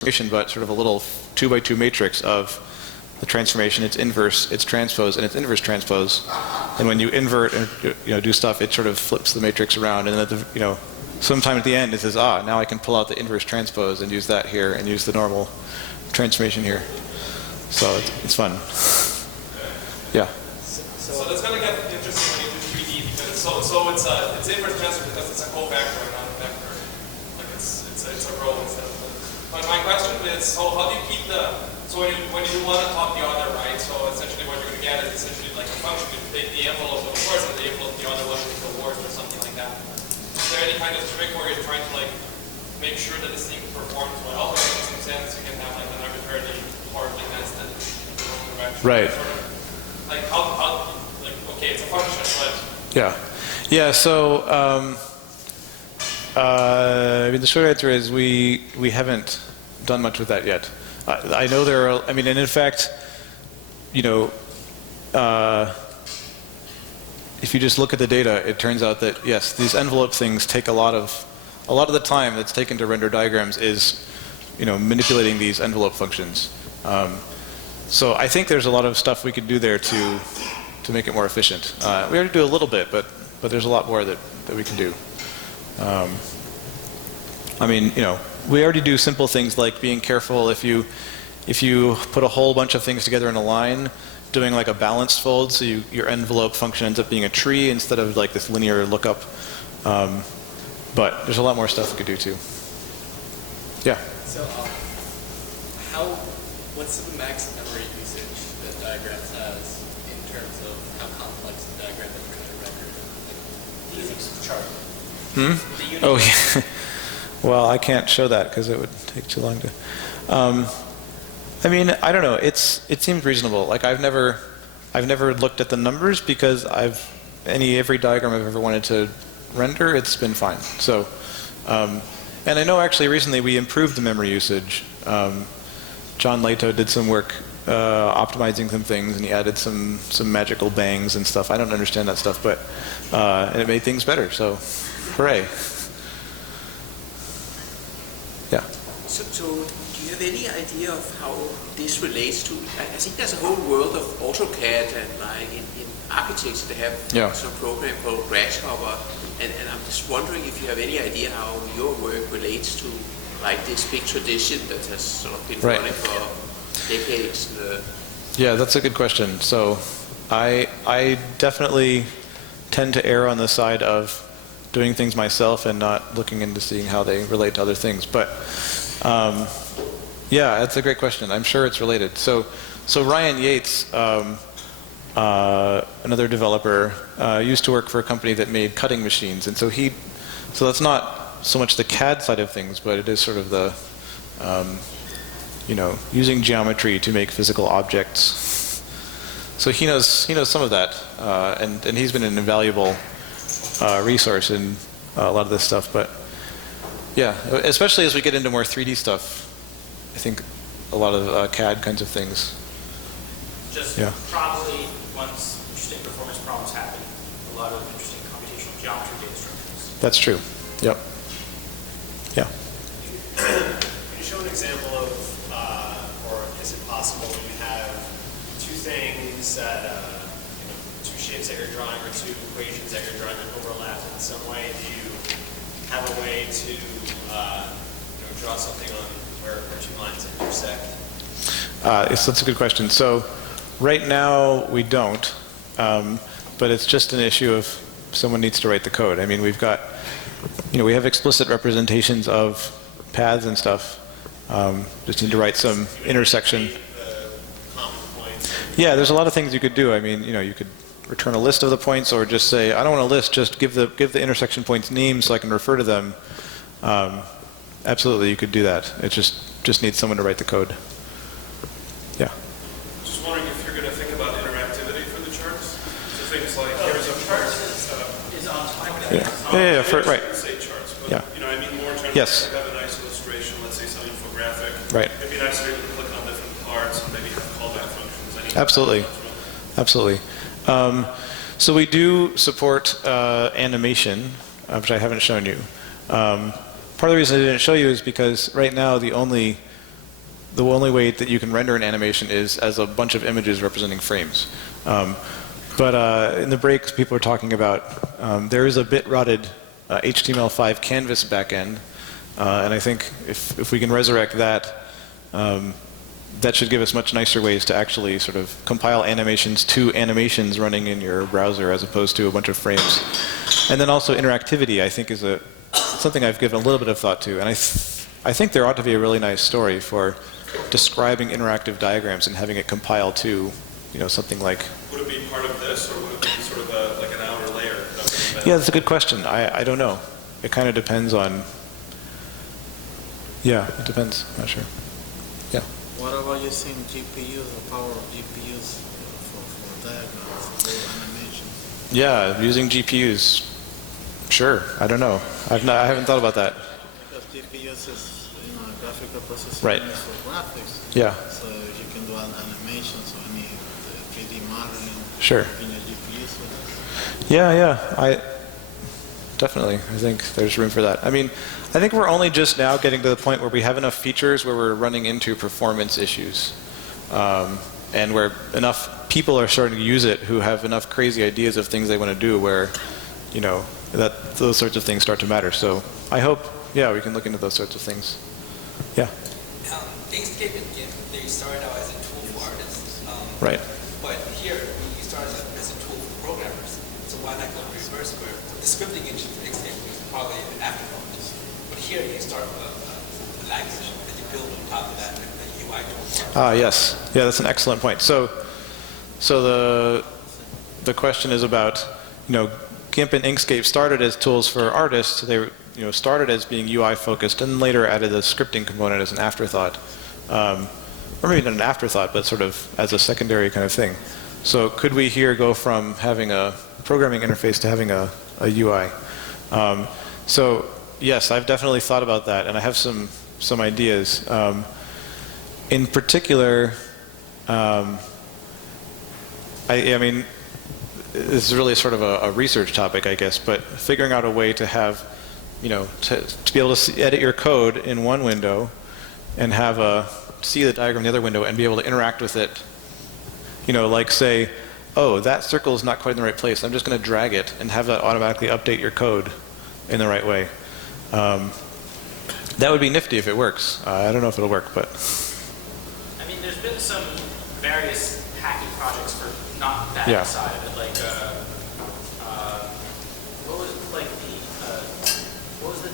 but sort of a little 2x2 matrix of the transformation, its inverse, its transpose, and its inverse transpose. And when you invert and do stuff, it sort of flips the matrix around. And at the, sometime at the end, it says, now I can pull out the inverse transpose and use that here, and use the normal transformation here. So it's fun. Yeah. So that's going to get interesting when you do 3D because it's inverse transpose because it's a covector and not a vector. Like it's a row instead of. But my question is, so how do you keep so when you do one on top of the other, right? So essentially what you're going to get is essentially like a function. You take the envelope of the first and the envelope of the other one with the worst or something like that. Is there any kind of trick where you're trying to like make sure that this thing performs well? Or in some sense you can have like an arbitrarily horribly nested in the wrong direction. Right. Sort of, like how like okay, it's a function, but yeah. So I mean, the short answer is we haven't done much with that yet. I know there are. I mean, and in fact, if you just look at the data, it turns out that yes, these envelope things take a lot of the time that's taken to render diagrams is, manipulating these envelope functions. So I think there's a lot of stuff we could do there to make it more efficient. We already do a little bit, but there's a lot more that we can do. I mean, we already do simple things like being careful if you put a whole bunch of things together in a line, doing like a balanced fold, so your envelope function ends up being a tree instead of like this linear lookup. But there's a lot more stuff we could do too. Yeah. So, what's the max memory usage that diagrams has in terms of how complex the diagram that you're trying to render? Like, the Unix chart. The Unix Oh yeah. Well, I can't show that because it would take too long to. I mean, I don't know. It seems reasonable. Like I've never looked at the numbers because every diagram I've ever wanted to render, it's been fine. So, and I know actually recently we improved the memory usage. John Leto did some work optimizing some things, and he added some magical bangs and stuff. I don't understand that stuff, but and it made things better. So, hooray! Yeah. So do you have any idea of how this relates to? I think there's a whole world of AutoCAD, and like in architecture they have some program called Grasshopper, and I'm just wondering if you have any idea how your work relates to like this big tradition that has sort of been running for decades. Yeah, that's a good question. So I definitely tend to err on the side of doing things myself and not looking into seeing how they relate to other things. But yeah, that's a great question. I'm sure it's related. So Ryan Yates, another developer, used to work for a company that made cutting machines, and so that's not so much the CAD side of things, but it is sort of the using geometry to make physical objects. So he knows some of that, and he's been an invaluable resource in a lot of this stuff. But yeah, especially as we get into more 3D stuff, I think a lot of CAD kinds of things. Just probably once interesting performance problems happen, a lot of interesting computational geometry data structures. That's true. Yep. Yeah. Can you show an example of, or is it possible when you have two things that, two shapes that you're drawing or two equations that you're drawing that overlap in some way? Do you have a way to draw something on where two lines intersect? That's a good question. So right now we don't, but it's just an issue of someone needs to write the code. I mean, we've got, we have explicit representations of paths and stuff. Just need to write some intersection. Yeah, there's a lot of things you could do. I mean, you could return a list of the points, or just say, I don't want a list, just give the intersection points names so I can refer to them. Absolutely, you could do that. It just needs someone to write the code. Yeah. Just wondering if you're going to think about interactivity for the charts. So things like here's a chart. Is on time. Right. Say charts, but Yeah. I mean more in terms of have a nice illustration. Let's say some infographic. Right. It'd be nice to be able to click on different parts and maybe have callback functions. Absolutely. Absolutely. So we do support animation, which I haven't shown you. Part of the reason I didn't show you is because right now the only the only way that you can render an animation is as a bunch of images representing frames. But in the breaks, people are talking about there is a bit-rotted HTML5 canvas backend, and I think if we can resurrect that, that should give us much nicer ways to actually sort of compile animations to animations running in your browser as opposed to a bunch of frames. And then also interactivity, I think, is something I've given a little bit of thought to, and I think there ought to be a really nice story for describing interactive diagrams and having it compile to, something like. Would it be part of this, or would it be sort of like an outer layer? Yeah, that's a good question. I don't know. It kind of depends on. Yeah, it depends. I'm not sure. Yeah. What about using GPUs, the power of GPUs for diagrams, for animations? Yeah, using GPUs. Sure. I don't know. I haven't thought about that. Because GPUs is, graphical processing Right. is for graphics. Yeah. So if you can do animations or any 3D modeling Sure. in your GPUs with it. Yeah. Definitely. I think there's room for that. I mean, I think we're only just now getting to the point where we have enough features where we're running into performance issues, and where enough people are starting to use it who have enough crazy ideas of things they want to do where, that those sorts of things start to matter. So I hope, we can look into those sorts of things. Yeah. Inkscape and GIMP, they started out as a tool for artists. Right. But here, you started as a tool for programmers. So why not go reverse where the scripting engine for Inkscape was probably an afterthought. But here you start with a language that you build on top of that, like the UI tool. Yes. Yeah, that's an excellent point. So the question is about, GIMP and Inkscape started as tools for artists. They started as being UI focused and later added the scripting component as an afterthought. Or maybe not an afterthought, but sort of as a secondary kind of thing. So could we here go from having a programming interface to having a UI? So yes, I've definitely thought about that, and I have some ideas. In particular, I mean, this is really sort of a research topic, I guess, but figuring out a way to have, to be able to edit your code in one window and see the diagram in the other window and be able to interact with it, like say, oh, that circle is not quite in the right place. I'm just going to drag it and have that automatically update your code in the right way. That would be nifty if it works. I don't know if it'll work, but. I mean, there's been some various hacking projects for not that side of it, like what was the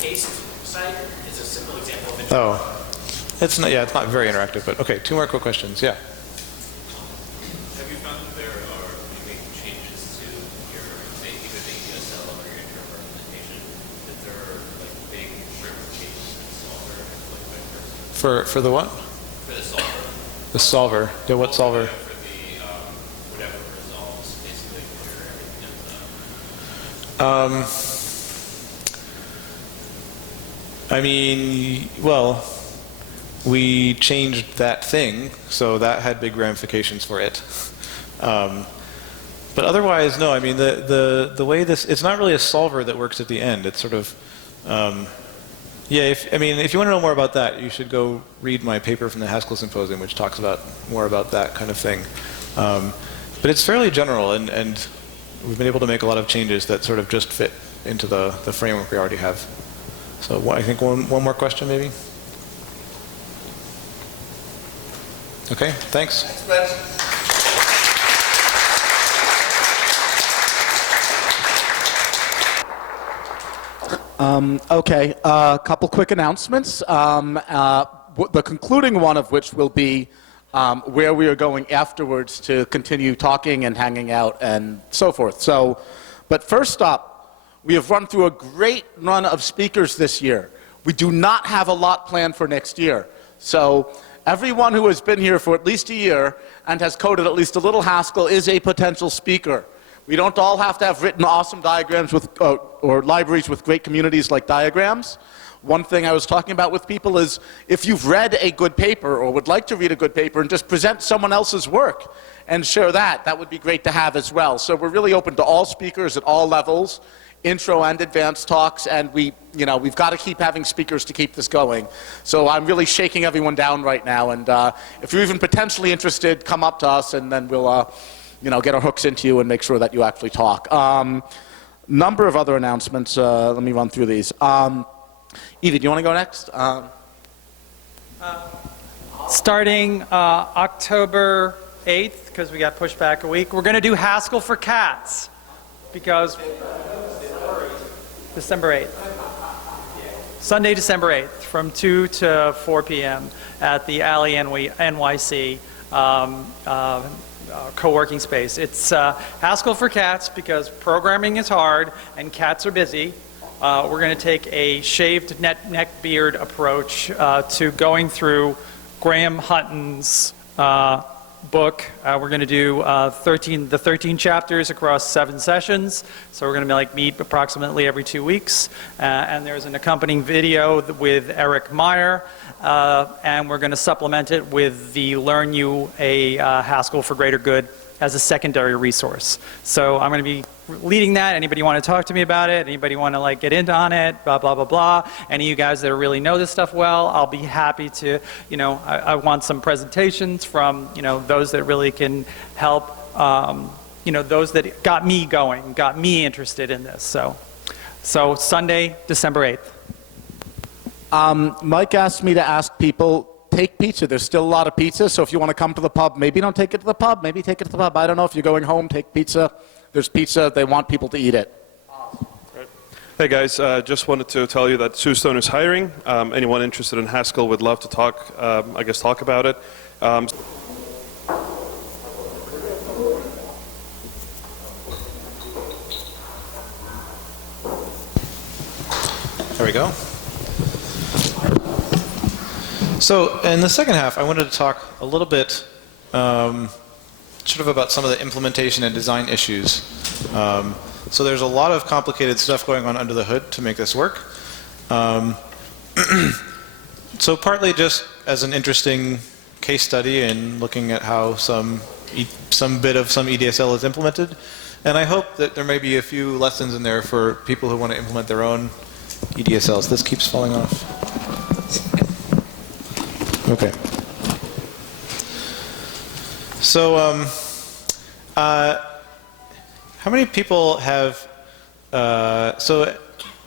paste site is a simple example of it. Oh, it's not very interactive, but okay. 2 more quick questions. Yeah. Have you found that there are, when you make changes to your, say, either the ESL or your interoperate implementation, that there are like big ramifications in the solver and like vice versa? For the what? For the solver. The solver. Yeah, what solver? For the whatever resolves basically for everything else. I mean, well, we changed that thing, so that had big ramifications for it. But otherwise, no. I mean, the way it's not really a solver that works at the end. It's sort of, if you want to know more about that, you should go read my paper from the Haskell Symposium, which talks more about that kind of thing. But it's fairly general, and we've been able to make a lot of changes that sort of just fit into the framework we already have. So I think one more question, maybe. Okay, thanks. Thanks, Brent. Okay, a couple quick announcements. The concluding one of which will be where we are going afterwards to continue talking and hanging out and so forth. But first up, we have run through a great run of speakers this year. We do not have a lot planned for next year. So everyone who has been here for at least a year and has coded at least a little Haskell is a potential speaker. We don't all have to have written awesome diagrams or libraries with great communities like Diagrams. One thing I was talking about with people is if you've read a good paper or would like to read a good paper and just present someone else's work and share that would be great to have as well. So we're really open to all speakers at all levels. intro and advanced talks, and we've got to keep having speakers to keep this going. So I'm really shaking everyone down right now, and if you're even potentially interested, come up to us, and then we'll get our hooks into you and make sure that you actually talk. Number of other announcements. Let me run through these. Evie, do you want to go next? Starting October 8th, because we got pushed back a week, we're going to do Haskell for cats, because December 8th. Sunday, December 8th, from 2 to 4 p.m. at the Alley NYC co-working space. It's Haskell for cats because programming is hard and cats are busy. We're going to take a shaved neck beard approach to going through Graham Hutton's book. We're going to do 13 chapters across 7 sessions. So we're going to meet approximately every 2 weeks. And there's an accompanying video with Eric Meyer. And we're going to supplement it with the Learn You a Haskell for Greater Good as a secondary resource. So I'm going to be leading that. Anybody want to talk to me about it? Anybody want to get in on it? Blah, blah, blah, blah. Any of you guys that really know this stuff well, I'll be happy to, I want some presentations from, those that really can help, those that got me going, got me interested in this. So Sunday, December 8th. Mike asked me to ask people, take pizza. There's still a lot of pizza, so if you want to come to the pub, maybe don't take it to the pub, maybe take it to the pub. I don't know. If you're going home, take pizza. There's pizza. They want people to eat it. Hey guys, just wanted to tell you that Sue Stone is hiring. Anyone interested in Haskell would love to talk, talk about it. There we go. So in the second half, I wanted to talk a little bit sort of about some of the implementation and design issues. So there's a lot of complicated stuff going on under the hood to make this work. So partly just as an interesting case study and looking at how some bit of some EDSL is implemented. And I hope that there may be a few lessons in there for people who want to implement their own EDSLs. This keeps falling off. Okay. So, how many people have, so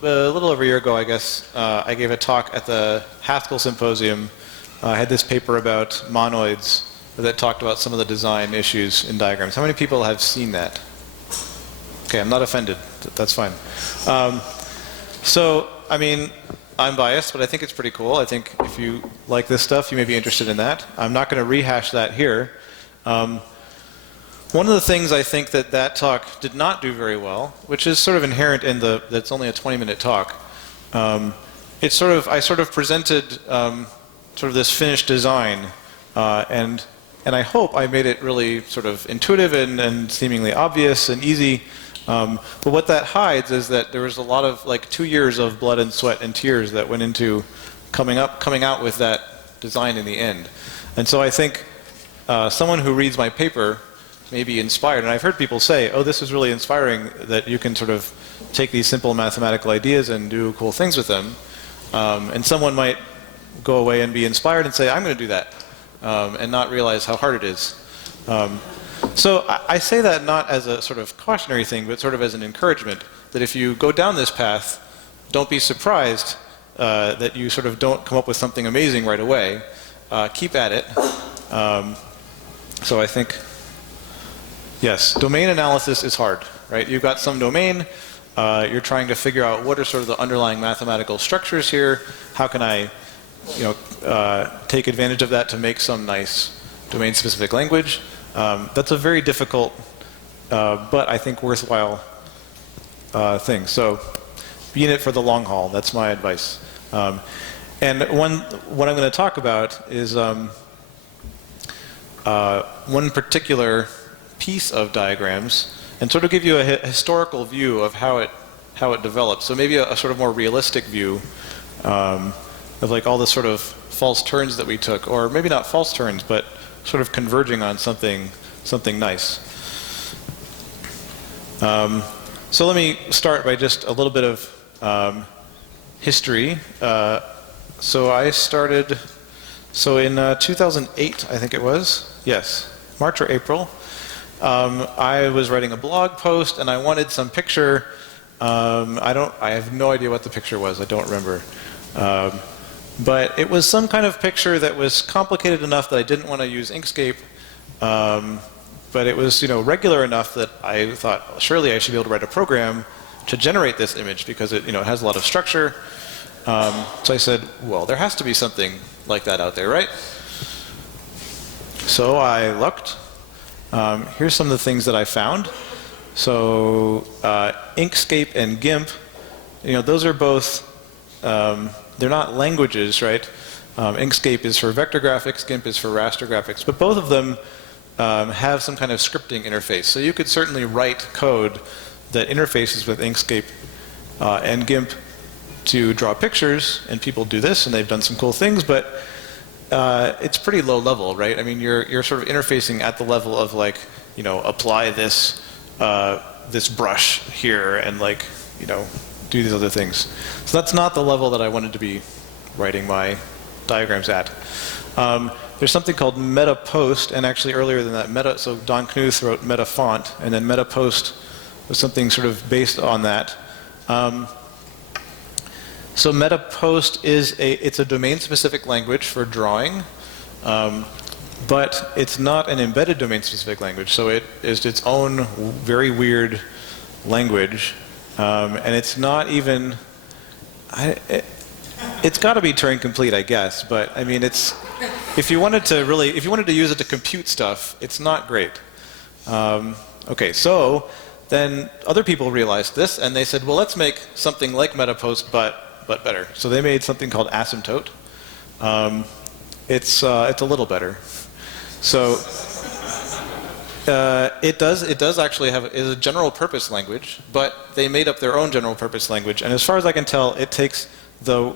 a little over a year ago, I guess, I gave a talk at the Haskell Symposium. I had this paper about monoids that talked about some of the design issues in diagrams. How many people have seen that? Okay, I'm not offended. That's fine. So, I mean, I'm biased, but I think it's pretty cool. I think if you like this stuff, you may be interested in that. I'm not going to rehash that here. One of the things I think that talk did not do very well, which is sort of inherent in that's only a 20-minute talk. I sort of presented sort of this finished design, and I hope I made it really sort of intuitive and seemingly obvious and easy. But what that hides is that there was a lot of 2 years of blood and sweat and tears that went into coming out with that design in the end. And so I think someone who reads my paper may be inspired. And I've heard people say, oh, this is really inspiring that you can sort of take these simple mathematical ideas and do cool things with them. And someone might go away and be inspired and say, I'm going to do that, and not realize how hard it is. So I say that not as a sort of cautionary thing, but sort of as an encouragement that if you go down this path, don't be surprised that you sort of don't come up with something amazing right away. Keep at it. So I think, yes, domain analysis is hard, right? You've got some domain. You're trying to figure out what are sort of the underlying mathematical structures here. How can I, take advantage of that to make some nice domain-specific language? That's a very difficult, but I think worthwhile thing. So be in it for the long haul. That's my advice. And what I'm going to talk about is one particular piece of diagrams, and sort of give you a historical view of how it developed. So maybe a sort of more realistic view of all the sort of false turns that we took, or maybe not false turns, but sort of converging on something nice. So let me start by just a little bit of history. So I started, in 2008, I think it was, yes, March or April, I was writing a blog post and I wanted some picture. I have no idea what the picture was, I don't remember. But it was some kind of picture that was complicated enough that I didn't want to use Inkscape. But it was, regular enough that I thought, well, surely I should be able to write a program to generate this image because it, it has a lot of structure. So I said, well, there has to be something like that out there, right? So I looked. Here's some of the things that I found. So Inkscape and GIMP, those are both, they're not languages, right? Inkscape is for vector graphics, GIMP is for raster graphics, but both of them have some kind of scripting interface. So you could certainly write code that interfaces with Inkscape and GIMP to draw pictures, and people do this, and they've done some cool things, but it's pretty low level, right? I mean, you're sort of interfacing at the level of like, apply this this brush here, and like, do these other things. So that's not the level that I wanted to be writing my diagrams at. There's something called meta post, and actually earlier than that, so Don Knuth wrote meta font, and then meta post was something sort of based on that. So meta post it's a domain-specific language for drawing, but it's not an embedded domain-specific language. So it is its own very weird language, and it's not even. It's got to be Turing complete, I guess. But I mean, if you wanted to use it to compute stuff, it's not great. Okay, so then other people realized this, and they said, well, let's make something like MetaPost, but better. So they made something called Asymptote. It's a little better. So it does actually is a general purpose language, but they made up their own general purpose language, and as far as I can tell, it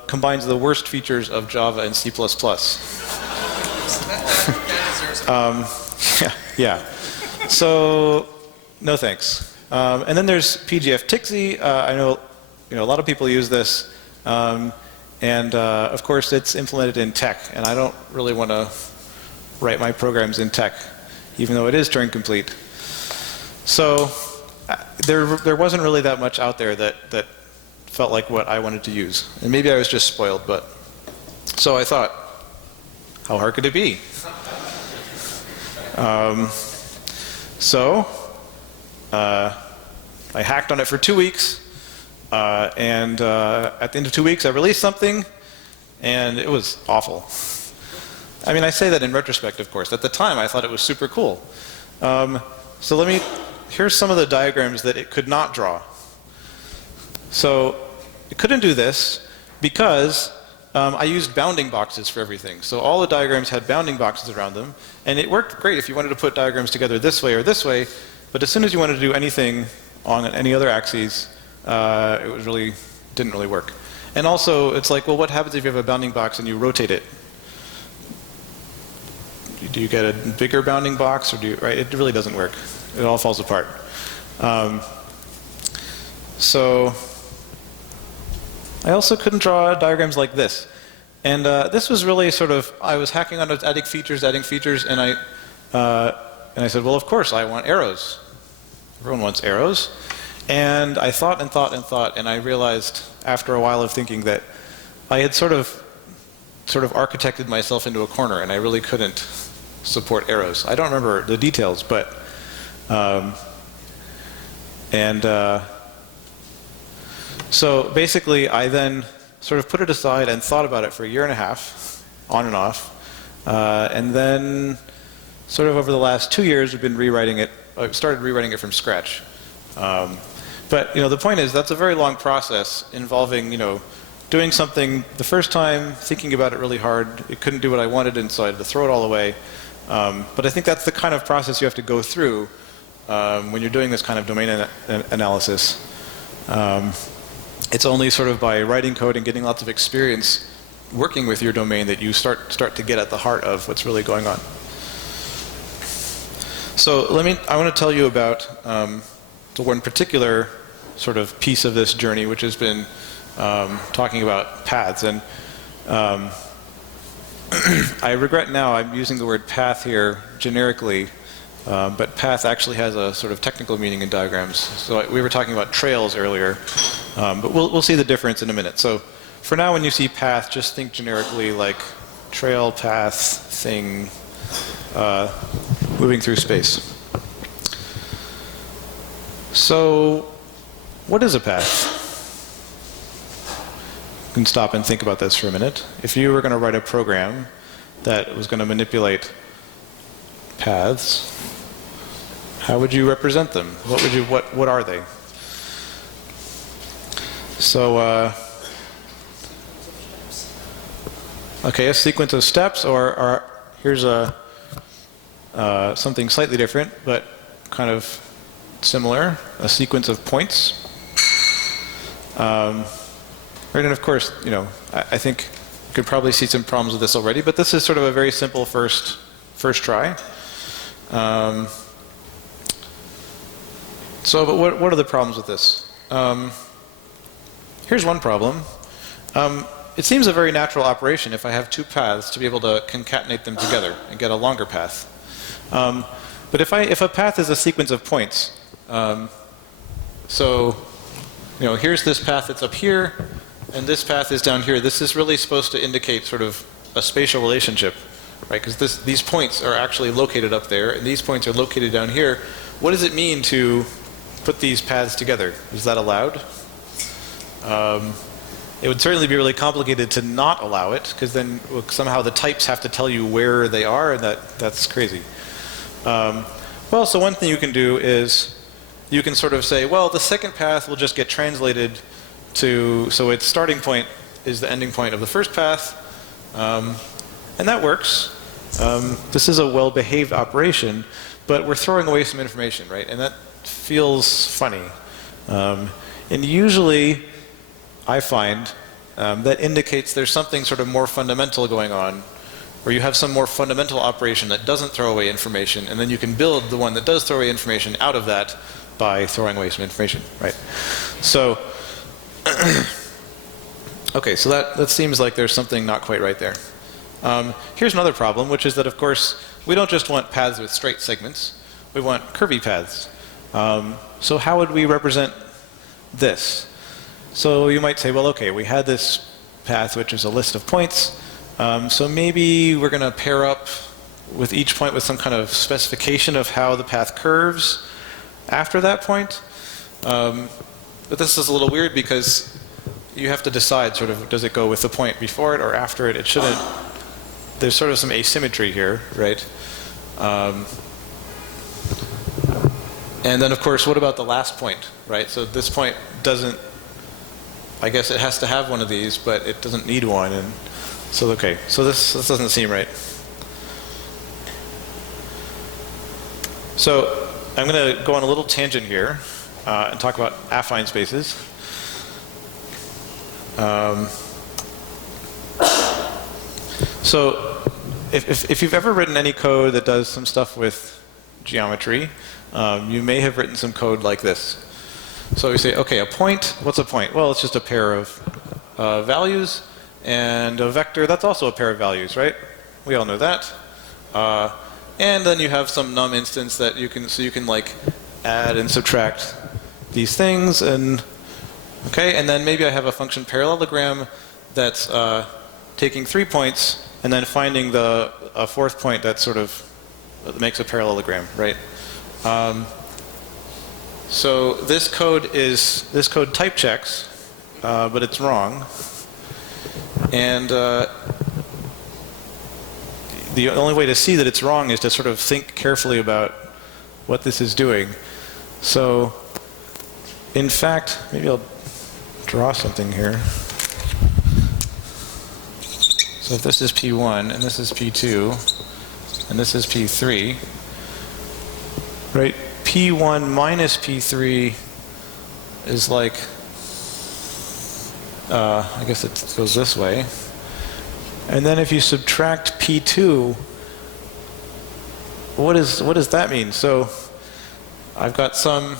combines the worst features of Java and C++. Yeah. So no thanks. And then there's PGF TikZ. I know a lot of people use this, and of course it's implemented in Tech, and I don't really want to write my programs in Tech, even though it is Turing complete. So there wasn't really that much out there that felt like what I wanted to use, and maybe I was just spoiled. But so I thought, how hard could it be? So I hacked on it for 2 weeks, and at the end of 2 weeks I released something, and it was awful. I mean, I say that in retrospect, of course. At the time I thought it was super cool. So here's some of the diagrams that it could not draw. So it couldn't do this because I used bounding boxes for everything. So all the diagrams had bounding boxes around them, and it worked great if you wanted to put diagrams together this way or this way, but as soon as you wanted to do anything on any other axes, it didn't really work. And also, it's like, well, what happens if you have a bounding box and you rotate it? Do you get a bigger bounding box, or right? It really doesn't work. It all falls apart. So I also couldn't draw diagrams like this. And this was really sort of, I was hacking on it, adding features, and I said, well, of course, I want arrows. Everyone wants arrows. And I thought and thought and thought, and I realized after a while of thinking that I had sort of architected myself into a corner, and I really couldn't support arrows. I don't remember the details, but so basically I then sort of put it aside and thought about it for 1.5 years, on and off, and then sort of over the last 2 years we've been rewriting it. I started rewriting it from scratch. But the point is, that's a very long process involving doing something the first time, thinking about it really hard. It couldn't do what I wanted, and so I had to throw it all away. But I think that's the kind of process you have to go through when you're doing this kind of domain analysis. It's only sort of by writing code and getting lots of experience working with your domain that you start to get at the heart of what's really going on. So I want to tell you about the one particular sort of piece of this journey, which has been talking about paths. And I regret now I'm using the word path here generically, but path actually has a sort of technical meaning in diagrams. So we were talking about trails earlier, but we'll see the difference in a minute. So for now, when you see path, just think generically like trail, path, thing, moving through space. So what is a path? You can stop and think about this for a minute. If you were going to write a program that was going to manipulate paths, how would you represent them? What are they? So, okay, a sequence of steps, or here's something slightly different, but kind of similar, a sequence of points. Right, and of course, you know, I think you could probably see some problems with this already, but this is sort of a very simple first try. But what are the problems with this? Here's one problem. It seems a very natural operation if I have two paths to be able to concatenate them together and get a longer path. But if a path is a sequence of points, so you know, here's this path that's up here, and this path is down here. This is really supposed to indicate sort of a spatial relationship, right? Because these points are actually located up there, and these points are located down here. What does it mean to put these paths together? Is that allowed? It would certainly be really complicated to not allow it, because then somehow the types have to tell you where they are, and that's crazy. Well, so one thing you can do is you can sort of say, well, the second path will just get translated to, so its starting point is the ending point of the first path, and that works. This is a well-behaved operation, but we're throwing away some information, right? And that feels funny. And usually, I find that indicates there's something sort of more fundamental going on, where you have some more fundamental operation that doesn't throw away information, and then you can build the one that does throw away information out of that by throwing away some information, right? So, okay, so that seems like there's something not quite right there. Here's another problem, which is that, of course, we don't just want paths with straight segments. We want curvy paths. So how would we represent this? So you might say, well, okay, we had this path, which is a list of points. So maybe we're going to pair up with each point with some kind of specification of how the path curves after that point. But this is a little weird because you have to decide sort of, does it go with the point before it or after it? It shouldn't. There's sort of some asymmetry here, right? And then, of course, what about the last point, right? So this point doesn't, I guess it has to have one of these, but it doesn't need one. And so, okay, so this doesn't seem right. So I'm going to go on a little tangent here and talk about affine spaces. So if you've ever written any code that does some stuff with geometry, you may have written some code like this. So we say, okay, a point, what's a point? Well, it's just a pair of values, and a vector, that's also a pair of values, right? We all know that. And then you have some num instance that you can like add and subtract these things, and okay, and then maybe I have a function parallelogram that's taking 3 points and then finding a fourth point that sort of makes a parallelogram, right? So this code type checks, but it's wrong. And the only way to see that it's wrong is to sort of think carefully about what this is doing. So, in fact, maybe I'll draw something here. So if this is P1, and this is P2, and this is P3, right? P1 minus P3 is like, I guess it goes this way. And then if you subtract P2, what does that mean? So I've got some,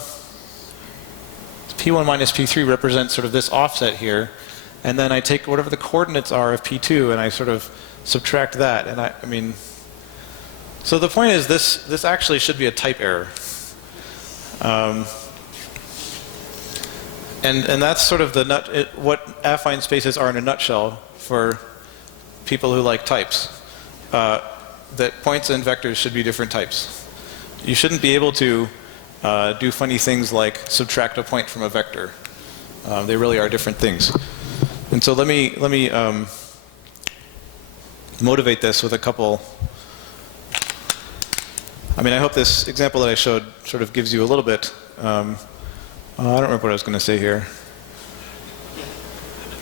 P1 P1 minus P3 represents sort of this offset here, and then I take whatever the coordinates are of P2 and I sort of subtract that, and I mean, so the point is this actually should be a type error. And that's sort of what affine spaces are in a nutshell for people who like types. That points and vectors should be different types. You shouldn't be able to do funny things like subtract a point from a vector. They really are different things. And so let me motivate this with a couple. I mean, I hope this example that I showed sort of gives you a little bit. I don't remember what I was going to say here.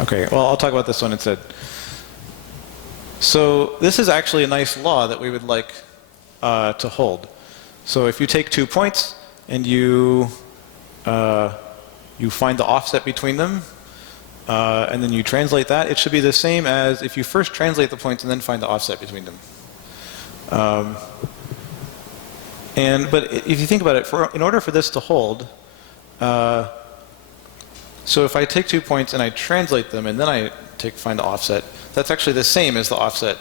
Okay, well, I'll talk about this one instead. So this is actually a nice law that we would like to hold. So if you take 2 points and you find the offset between them, and then you translate that, it should be the same as if you first translate the points and then find the offset between them. But if you think about it, in order for this to hold, so if I take 2 points and I translate them and then I find the offset, that's actually the same as the offset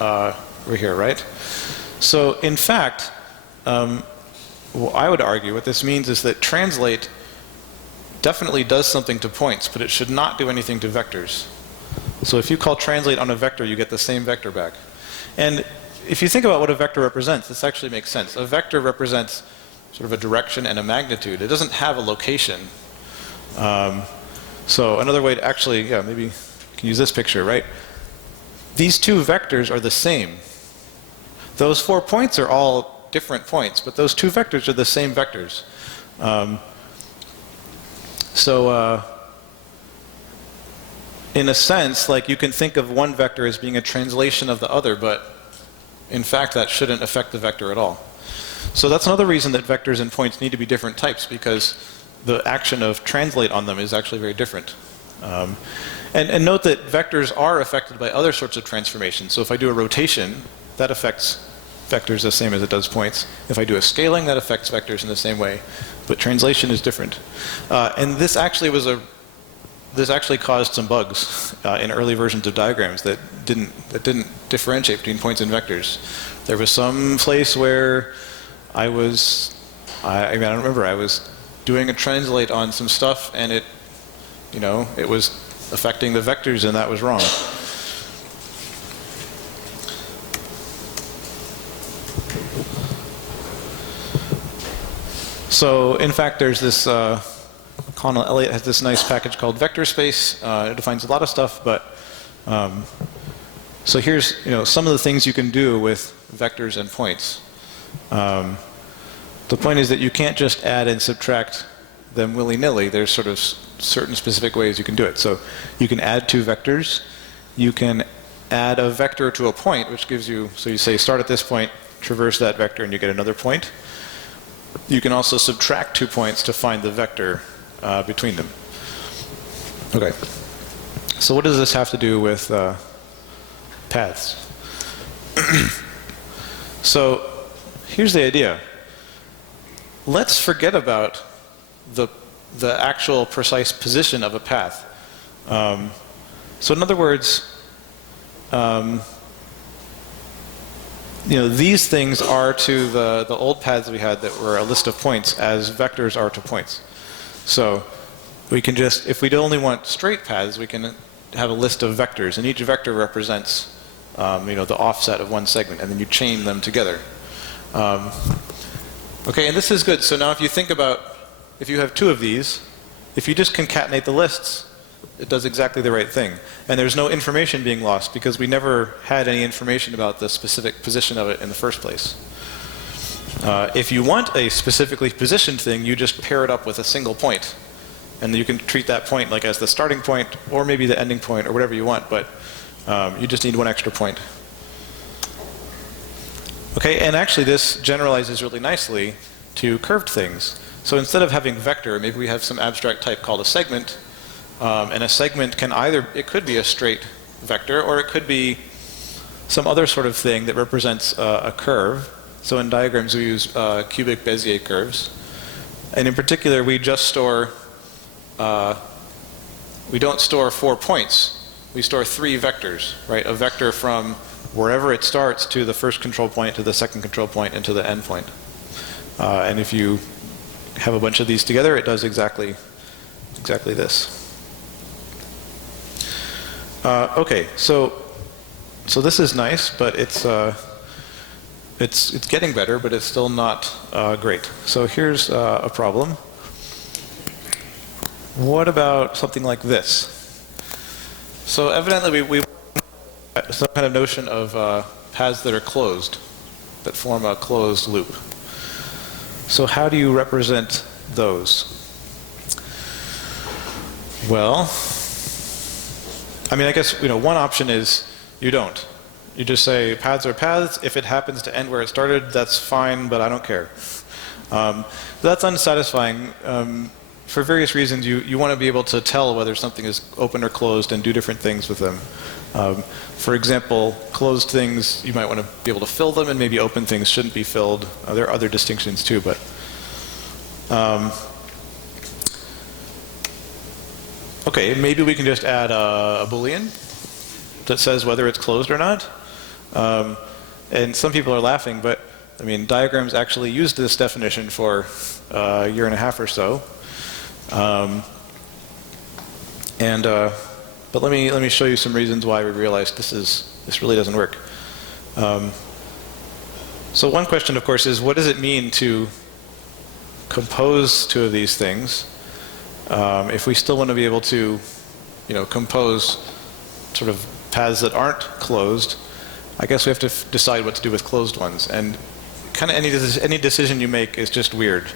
over here, right? So in fact, well, I would argue what this means is that translate definitely does something to points, but it should not do anything to vectors. So if you call translate on a vector, you get the same vector back. And if you think about what a vector represents, this actually makes sense. A vector represents sort of a direction and a magnitude. It doesn't have a location. So another way to actually, yeah, maybe you can use this picture, right? These 2 vectors are the same. Those 4 points are all different points, but those 2 vectors are the same vectors. In a sense, like you can think of one vector as being a translation of the other, but in fact that shouldn't affect the vector at all. So that's another reason that vectors and points need to be different types, because the action of translate on them is actually very different. And note that vectors are affected by other sorts of transformations. So if I do a rotation, that affects vectors the same as it does points. If I do a scaling, that affects vectors in the same way. But translation is different. And this actually caused some bugs in early versions of diagrams that didn't differentiate between points and vectors. There was some place where I don't remember, I was doing a translate on some stuff and it was affecting the vectors and that was wrong. So in fact, there's this, Connell Elliott has this nice package called vector space. It defines a lot of stuff, but so here's some of the things you can do with vectors and points. The point is that you can't just add and subtract them willy-nilly. There's sort of certain specific ways you can do it. So you can add 2 vectors. You can add a vector to a point, which gives you, so you say start at this point, traverse that vector, and you get another point. You can also subtract 2 points to find the vector between them. Okay. So what does this have to do with paths? So here's the idea. Let's forget about the actual precise position of a path. So in other words, these things are to the old paths we had that were a list of points as vectors are to points. So we can just, if we only want straight paths, we can have a list of vectors, and each vector represents the offset of one segment, and then you chain them together. Okay, and this is good. So now if you think about, if you have 2 of these, if you just concatenate the lists, it does exactly the right thing. And there's no information being lost because we never had any information about the specific position of it in the first place. If you want a specifically positioned thing, you just pair it up with a single point. And you can treat that point like as the starting point or maybe the ending point or whatever you want, but you just need 1 extra point. Okay, and actually this generalizes really nicely to curved things. So instead of having vector, maybe we have some abstract type called a segment. And a segment can it could be a straight vector, or it could be some other sort of thing that represents a curve. So in diagrams we use cubic Bezier curves. And in particular we just store store 4 points. We store 3 vectors, right? A vector from wherever it starts to the first control point, to the second control point, and to the end point. And if you have a bunch of these together, it does exactly this. Okay, so this is nice, but it's getting better, but it's still not great. So here's a problem. What about something like this? So evidently we have some kind of notion of paths that are closed, that form a closed loop. So how do you represent those? Well, I mean, I guess one option is you don't. You just say paths are paths. If it happens to end where it started, that's fine, but I don't care. That's unsatisfying. For various reasons, you want to be able to tell whether something is open or closed and do different things with them. For example, closed things, you might want to be able to fill them, and maybe open things shouldn't be filled. There are other distinctions too, but okay, maybe we can just add a Boolean that says whether it's closed or not. And some people are laughing, but I mean, diagrams actually used this definition for a year and a half or so. But let me show you some reasons why we realized this really doesn't work. So one question, of course, is what does it mean to compose 2 of these things if we still want to be able to, compose sort of paths that aren't closed? I guess we have to decide what to do with closed ones, and kind of any decision you make is just weird.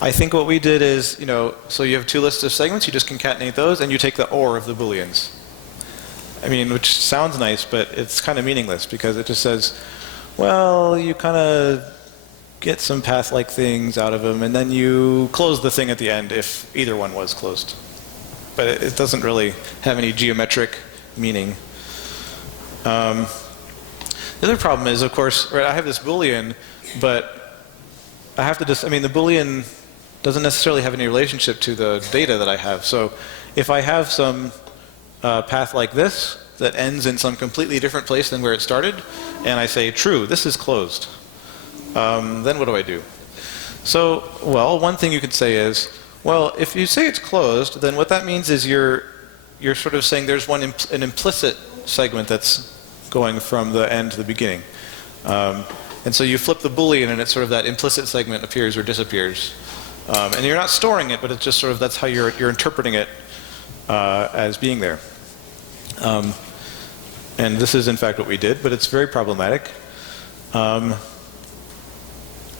I think what we did is, so you have 2 lists of segments, you just concatenate those, and you take the OR of the Booleans. I mean, which sounds nice, but it's kind of meaningless, because it just says, well, you kind of get some path-like things out of them, and then you close the thing at the end if either one was closed. But it doesn't really have any geometric meaning. The other problem is, of course, right, I have this Boolean, but I have to the Boolean doesn't necessarily have any relationship to the data that I have. So if I have some path like this that ends in some completely different place than where it started, and I say true, this is closed, then what do I do? So, well, one thing you could say is, well, if you say it's closed, then what that means is you're sort of saying there's an implicit segment that's going from the end to the beginning. And so you flip the Boolean, and it's sort of that implicit segment appears or disappears. And you're not storing it, but it's just sort of that's how you're interpreting it as being there. And this is in fact what we did, but it's very problematic. Oh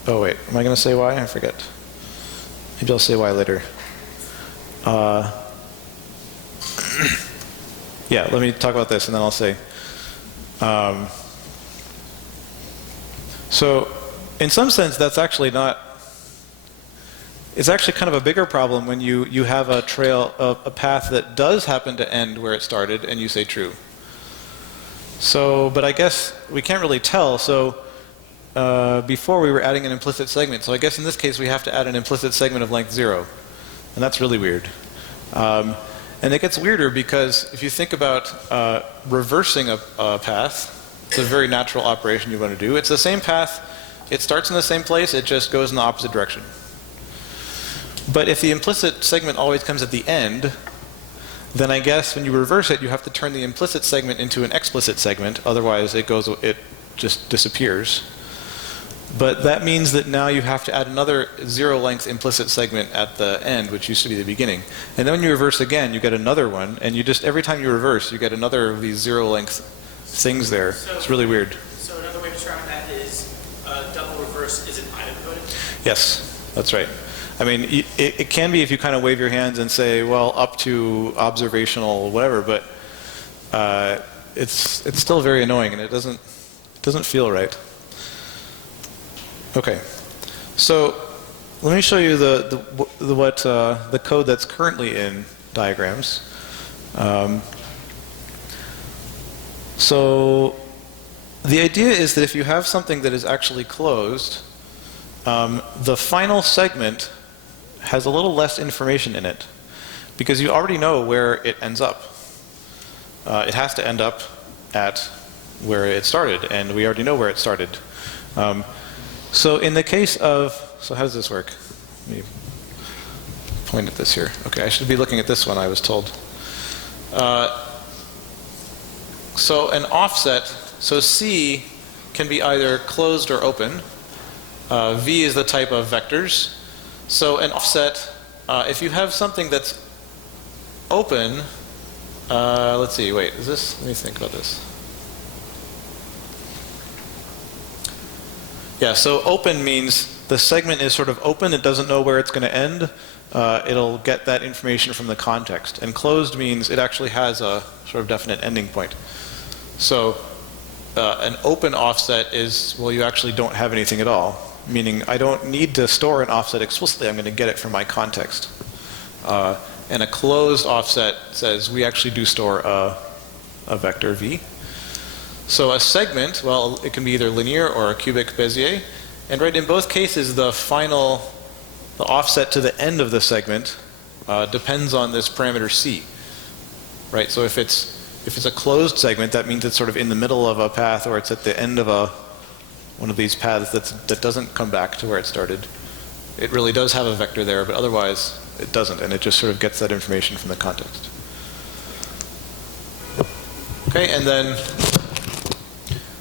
wait, am I going to say why? I forget. Maybe I'll say why later. Yeah, let me talk about this, and then I'll say. So, in some sense, that's actually not. It's actually kind of a bigger problem when you have a path that does happen to end where it started, and you say true. So, but I guess we can't really tell. So, before we were adding an implicit segment. So I guess in this case we have to add an implicit segment of length 0, and that's really weird. And it gets weirder because if you think about reversing a path, it's a very natural operation you want to do. It's the same path. It starts in the same place. It just goes in the opposite direction. But if the implicit segment always comes at the end, then I guess when you reverse it, you have to turn the implicit segment into an explicit segment. Otherwise, it just disappears. But that means that now you have to add another 0-length implicit segment at the end, which used to be the beginning. And then when you reverse again, you get another one, and every time you reverse, you get another of these 0-length things there. So it's really weird. So another way of describing that is double reverse isn't item coding? Yes, that's right. I mean, it can be if you kind of wave your hands and say, well, up to observational whatever, but it's still very annoying, and it doesn't feel right. Okay, so let me show you the code that's currently in diagrams. So the idea is that if you have something that is actually closed, the final segment has a little less information in it because you already know where it ends up. It has to end up at where it started, and we already know where it started. So in the case of, so how does this work? Let me point at this here. Okay, I should be looking at this one, I was told. So an offset, so C can be either closed or open. V is the type of vectors. So an offset, if you have something that's open, let's see, wait, is this, let me think about this. Yeah, so open means the segment is sort of open, it doesn't know where it's going to end. It'll get that information from the context. And closed means it actually has a sort of definite ending point. So an open offset is, well, you actually don't have anything at all, meaning I don't need to store an offset explicitly, I'm going to get it from my context. And a closed offset says we actually do store a vector v. So a segment, well, it can be either linear or a cubic Bezier. And right, in both cases, the offset to the end of the segment depends on this parameter c. Right, so if it's a closed segment, that means it's sort of in the middle of a path, or it's at the end of one of these paths that doesn't come back to where it started. It really does have a vector there, but otherwise it doesn't, and it just sort of gets that information from the context. Okay, and then,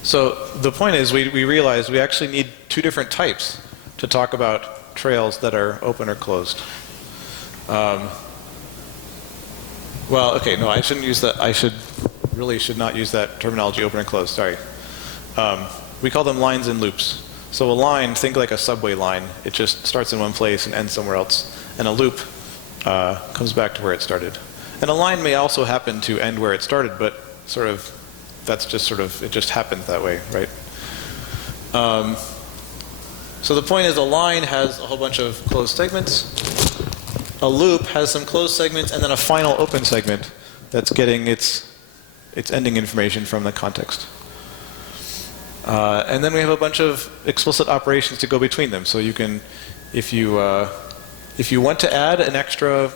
so the point is we realized we actually need two different types to talk about trails that are open or closed. Well, okay, no, I shouldn't use that. I really should not use that terminology, open and closed, sorry. We call them lines and loops. So a line, think like a subway line. It just starts in one place and ends somewhere else. And a loop comes back to where it started. And a line may also happen to end where it started, but sort of, that's just sort of, it just happens that way, right? So the point is a line has a whole bunch of closed segments. A loop has some closed segments and then a final open segment that's getting its ending information from the context. And then we have a bunch of explicit operations to go between them. So you can, if you want to add an extra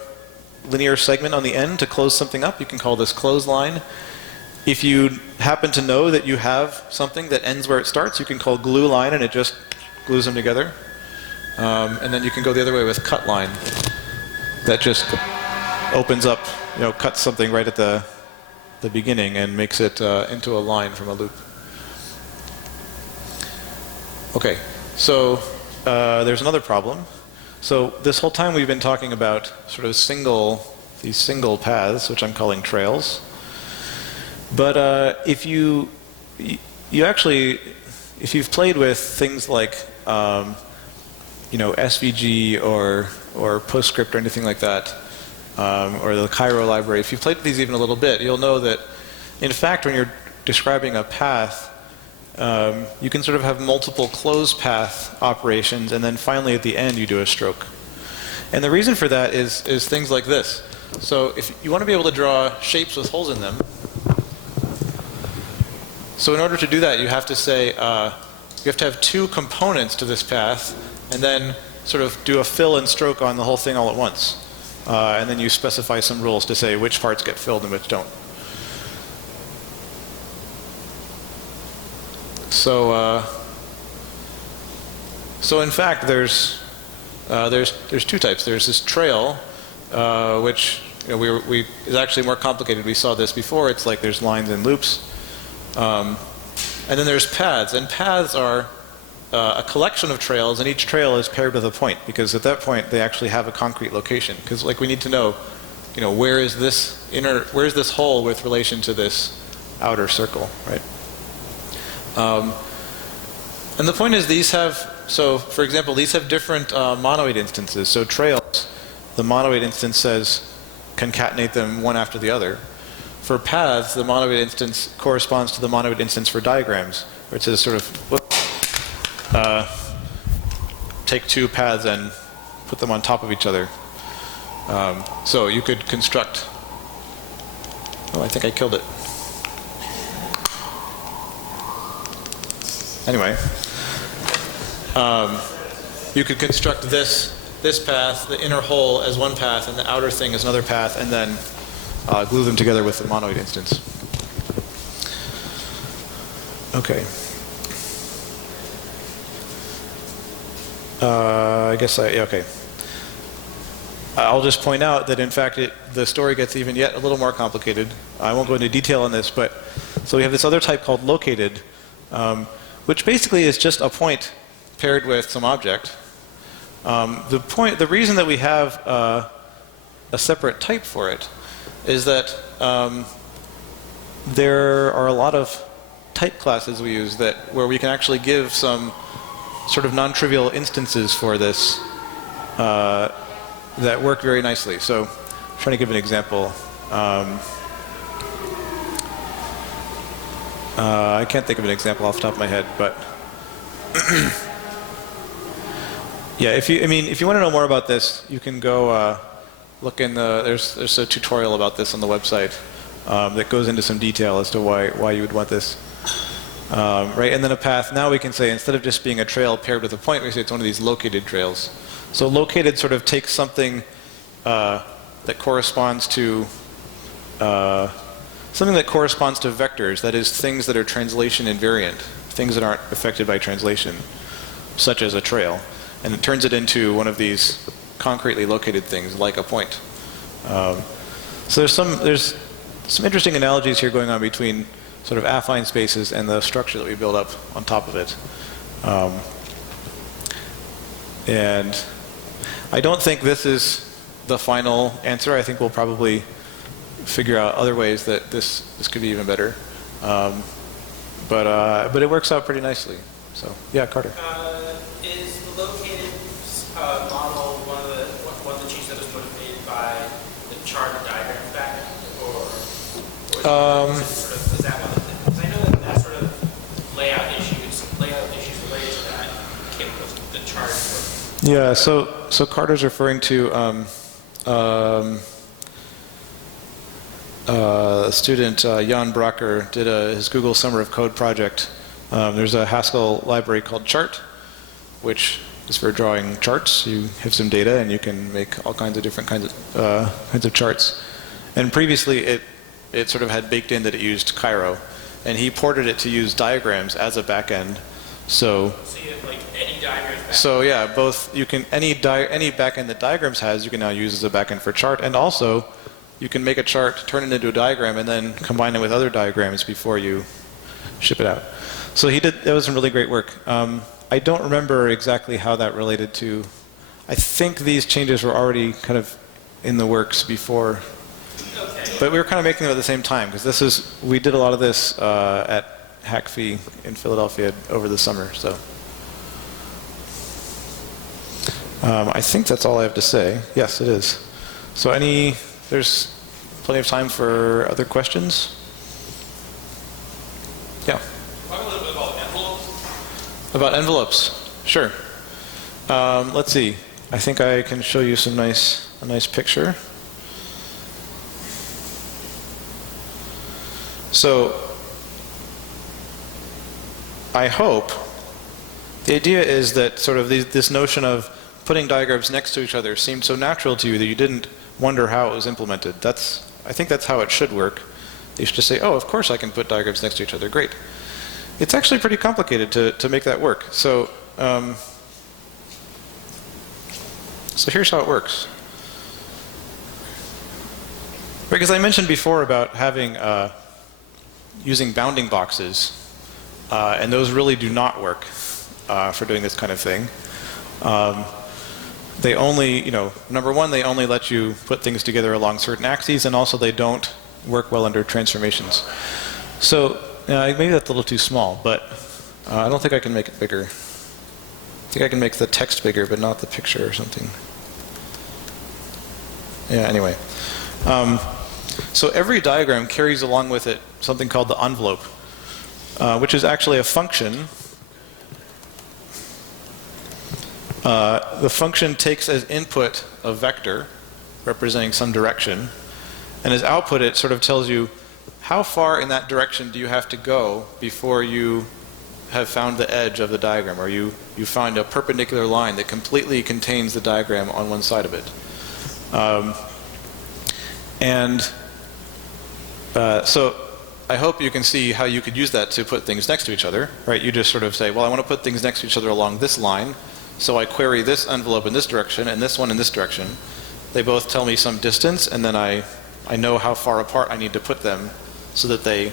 linear segment on the end to close something up, you can call this close line. If you happen to know that you have something that ends where it starts, you can call glue line, and it just glues them together. And then you can go the other way with cut line. That just opens up, cuts something right at the beginning and makes it into a line from a loop. Okay, so there's another problem. So this whole time we've been talking about sort of these single paths, which I'm calling trails. But if you've played with things like SVG or PostScript or anything like that, or the Cairo library, if you've played with these even a little bit, you'll know that, in fact, when you're describing a path, you can sort of have multiple closed path operations, and then finally at the end you do a stroke. And the reason for that is things like this. So if you want to be able to draw shapes with holes in them, so in order to do that, you have to say, you have to have two components to this path, and then sort of do a fill and stroke on the whole thing all at once. And then you specify some rules to say which parts get filled and which don't. So in fact, there's two types. There's this trail, which is actually more complicated. We saw this before. It's like there's lines and loops. And then there's paths, and paths are a collection of trails, and each trail is paired with a point, because at that point they actually have a concrete location. Because we need to know, where is this hole with relation to this outer circle, right? And the point is these have, so for example, these have different monoid instances. So trails, the monoid instance says concatenate them one after the other. For paths, the monoid instance corresponds to the monoid instance for diagrams, where it says sort of, take two paths and put them on top of each other. So you could construct, oh, I think I killed it. Anyway, you could construct this this path, the inner hole, as one path, and the outer thing as another path, and then glue them together with the monoid instance. Okay. Okay. I'll just point out that in fact the story gets even yet a little more complicated. I won't go into detail on this, but so we have this other type called located, which basically is just a point paired with some object. The reason that we have a separate type for it is that there are a lot of type classes we use where we can actually give some sort of non-trivial instances for this that work very nicely. So I'm trying to give an example. I can't think of an example off the top of my head, but yeah, if you want to know more about this, you can go look in there's a tutorial about this on the website that goes into some detail as to why you would want this. Right, and then a path, now we can say instead of just being a trail paired with a point, we say it's one of these located trails. So located sort of takes something that corresponds to vectors, that is things that are translation invariant, things that aren't affected by translation, such as a trail, and it turns it into one of these concretely located things like a point. So there's some interesting analogies here going on between sort of affine spaces and the structure that we build up on top of it. And I don't think this is the final answer. I think we'll probably figure out other ways that this could be even better. But it works out pretty nicely. So yeah, Carter. Is the located model one of the changes that was motivated by the chart and diagram back, or is that one of the? Because I know that sort of layout issues related to that came with the chart. Yeah. So Carter's referring to a student, Jan Brocker, did his Google Summer of Code project. There's a Haskell library called Chart, which is for drawing charts. You have some data, and you can make all kinds of different kinds of charts. And previously, it sort of had baked in that it used Cairo, and he ported it to use diagrams as a backend. So you have like any diagrams backend. So yeah, both you can any backend that diagrams has, you can now use as a backend for chart, and also you can make a chart, turn it into a diagram, and then combine it with other diagrams before you ship it out. So that was some really great work. I don't remember exactly how that related to. I think these changes were already kind of in the works before, but we were kind of making them at the same time because we did a lot of this at HackFi in Philadelphia over the summer. So I think that's all I have to say. Yes, it is. So there's plenty of time for other questions. Yeah. Talk a little bit about envelopes. About envelopes, sure. Let's see. I think I can show you a nice picture. So, I hope the idea is that sort of this notion of putting diagrams next to each other seemed so natural to you that you didn't wonder how it was implemented. I think that's how it should work. You should just say, oh, of course I can put diagrams next to each other. Great. It's actually pretty complicated to make that work. So, so here's how it works. Because I mentioned before about using bounding boxes, and those really do not work for doing this kind of thing. They only, number one, they only let you put things together along certain axes, and also they don't work well under transformations. So maybe that's a little too small, but I don't think I can make it bigger. I think I can make the text bigger, but not the picture or something. Yeah, anyway. So every diagram carries along with it something called the envelope, which is actually a function. The function takes as input a vector representing some direction, and as output it sort of tells you how far in that direction do you have to go before you have found the edge of the diagram, or you find a perpendicular line that completely contains the diagram on one side of it. So I hope you can see how you could use that to put things next to each other, right? You just sort of say, well, I want to put things next to each other along this line, so I query this envelope in this direction and this one in this direction. They both tell me some distance, and then I know how far apart I need to put them so that they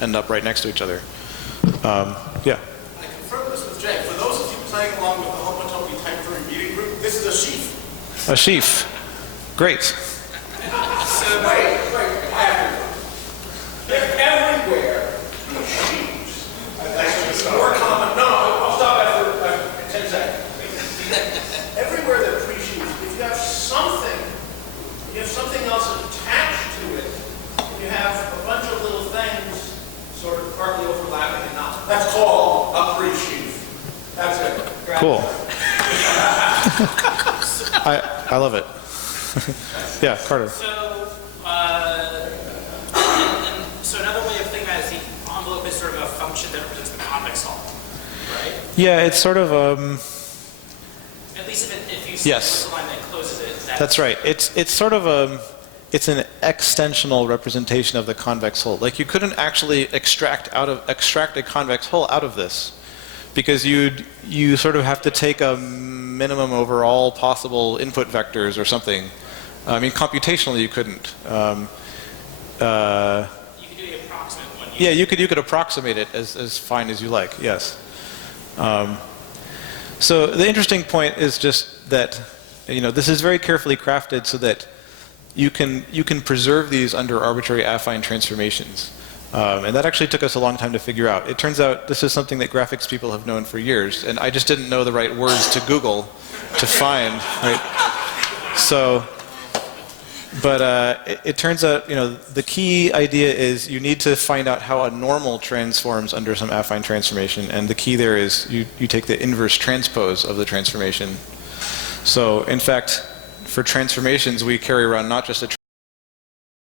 end up right next to each other. Yeah. I confirmed this with Jay. For those of you playing along with the Homotopi Type 3 meeting group, this is a sheaf. A sheaf. Great. So wait, I have to. They're everywhere. Sheaves. More common. No, I'll stop after 10 seconds. Everywhere they're pre-sheaves. If you have something else attached to it, you have a bunch of little things sort of partly overlapping and not. That's called a pre-sheaf. That's it. Cool. I love it. Yeah, Carter. So another way of thinking about it is the envelope is sort of a function that represents the convex hull, right? Yeah, it's sort of At least if you see yes. the line that closes it. That's right. It's sort of it's an extensional representation of the convex hull. Like you couldn't actually extract a convex hull out of this, because you sort of have to take a minimum over all possible input vectors or something. I mean, computationally you couldn't. You could do the approximate one. Yeah, you could approximate it as fine as you like. Yes. So the interesting point is just that this is very carefully crafted so that you can preserve these under arbitrary affine transformations. And that actually took us a long time to figure out. It turns out this is something that graphics people have known for years, and I just didn't know the right words to Google to find. Right? So, but it turns out the key idea is you need to find out how a normal transforms under some affine transformation, and the key there is you take the inverse transpose of the transformation. So in fact, for transformations we carry around not just a